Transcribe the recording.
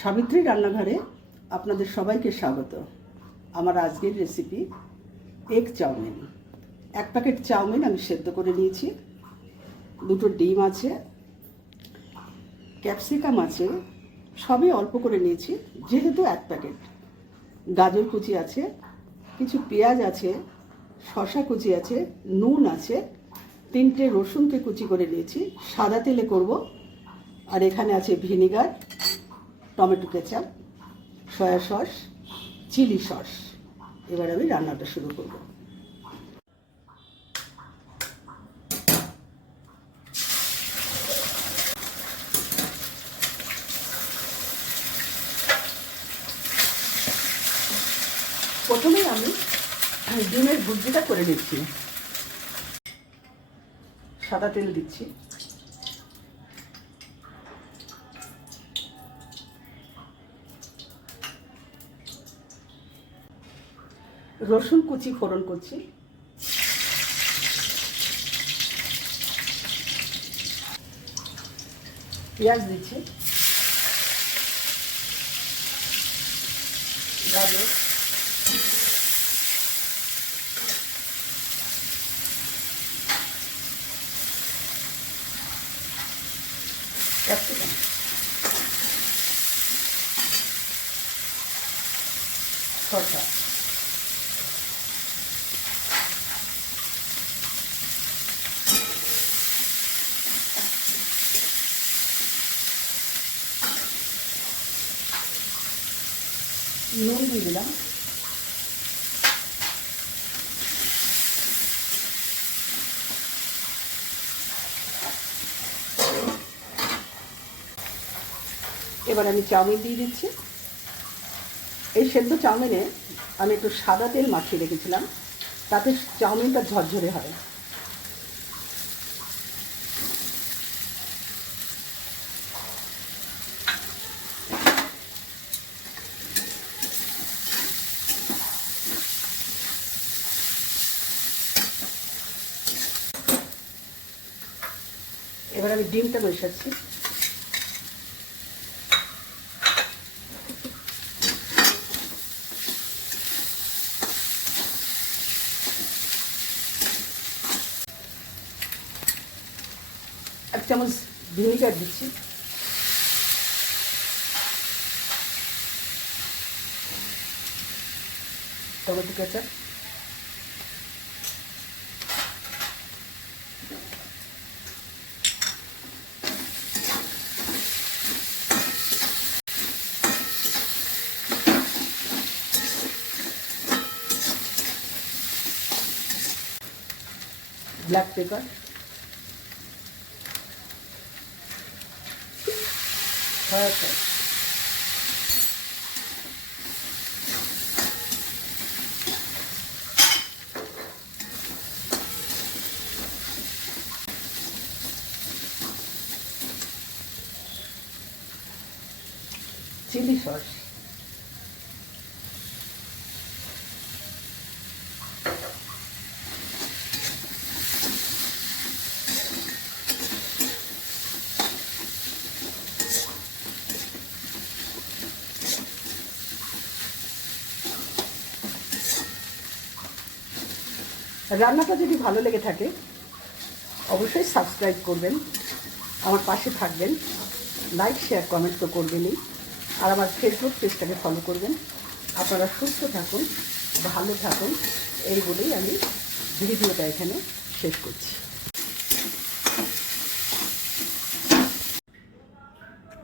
সাবিত্রী রান্নাঘরে আপনাদের সবাইকে স্বাগত। আমার আজকের recipe egg chow mein. 1 packet chow mein আমি সেদ্ধ করে নিয়েছি, 2টো ডিম আছে, ক্যাপসিকাম আছে, সবই অল্প করে নিয়েছি যেহেতু 1 প্যাকেট। গাজর কুচি আছে, কিছু পেঁয়াজ আছে, শসা কুচি আছে, নুন আছে, 3টে রসুনকে কুচি করে নিয়েছি, সাদা তেলে করব। আর এখানে আছে vinegar, tomato ketchup, soya sauce, chilli sauce. এবার আমি রান্নাটা শুরু করব। প্রথমেই আমি ডিমের ভুজিটা করে নিচ্ছি। সাদা তেল দিচ্ছি, রসুন কুচি ফোড়ন করছি, পেঁয়াজ দিচ্ছি, গাজর, ক্যাপসিকাম, শসা, নুন দিয়ে দিলাম, এবার আমি চাউমিন দিয়ে দিচ্ছি। এই সেদ্ধ চাউমিনে আমি একটু সাদা তেল মাখিয়ে রেখেছিলাম, তাতে চাউমিনটা ঝরঝরে হয়। এবার আমি ডিমটা মেশাচ্ছি, এক চামচ ভিনিগার দিচ্ছি, tomato ketchup, black pepper, soya sauce, chilli sauce, রান্নাটা যদি ভালো লেগে থাকে অবশ্যই সাবস্ক্রাইব করবেন, আমার পাশে থাকবেন, লাইক শেয়ার কমেন্ট তো করবেনই, আর আমার ফেসবুক পেজটাকে ফলো করবেন। আপনারা সুস্থ থাকুন, ভালো থাকুন, এই বলেই আমি ভিডিওটা এখানে শেষ করছি।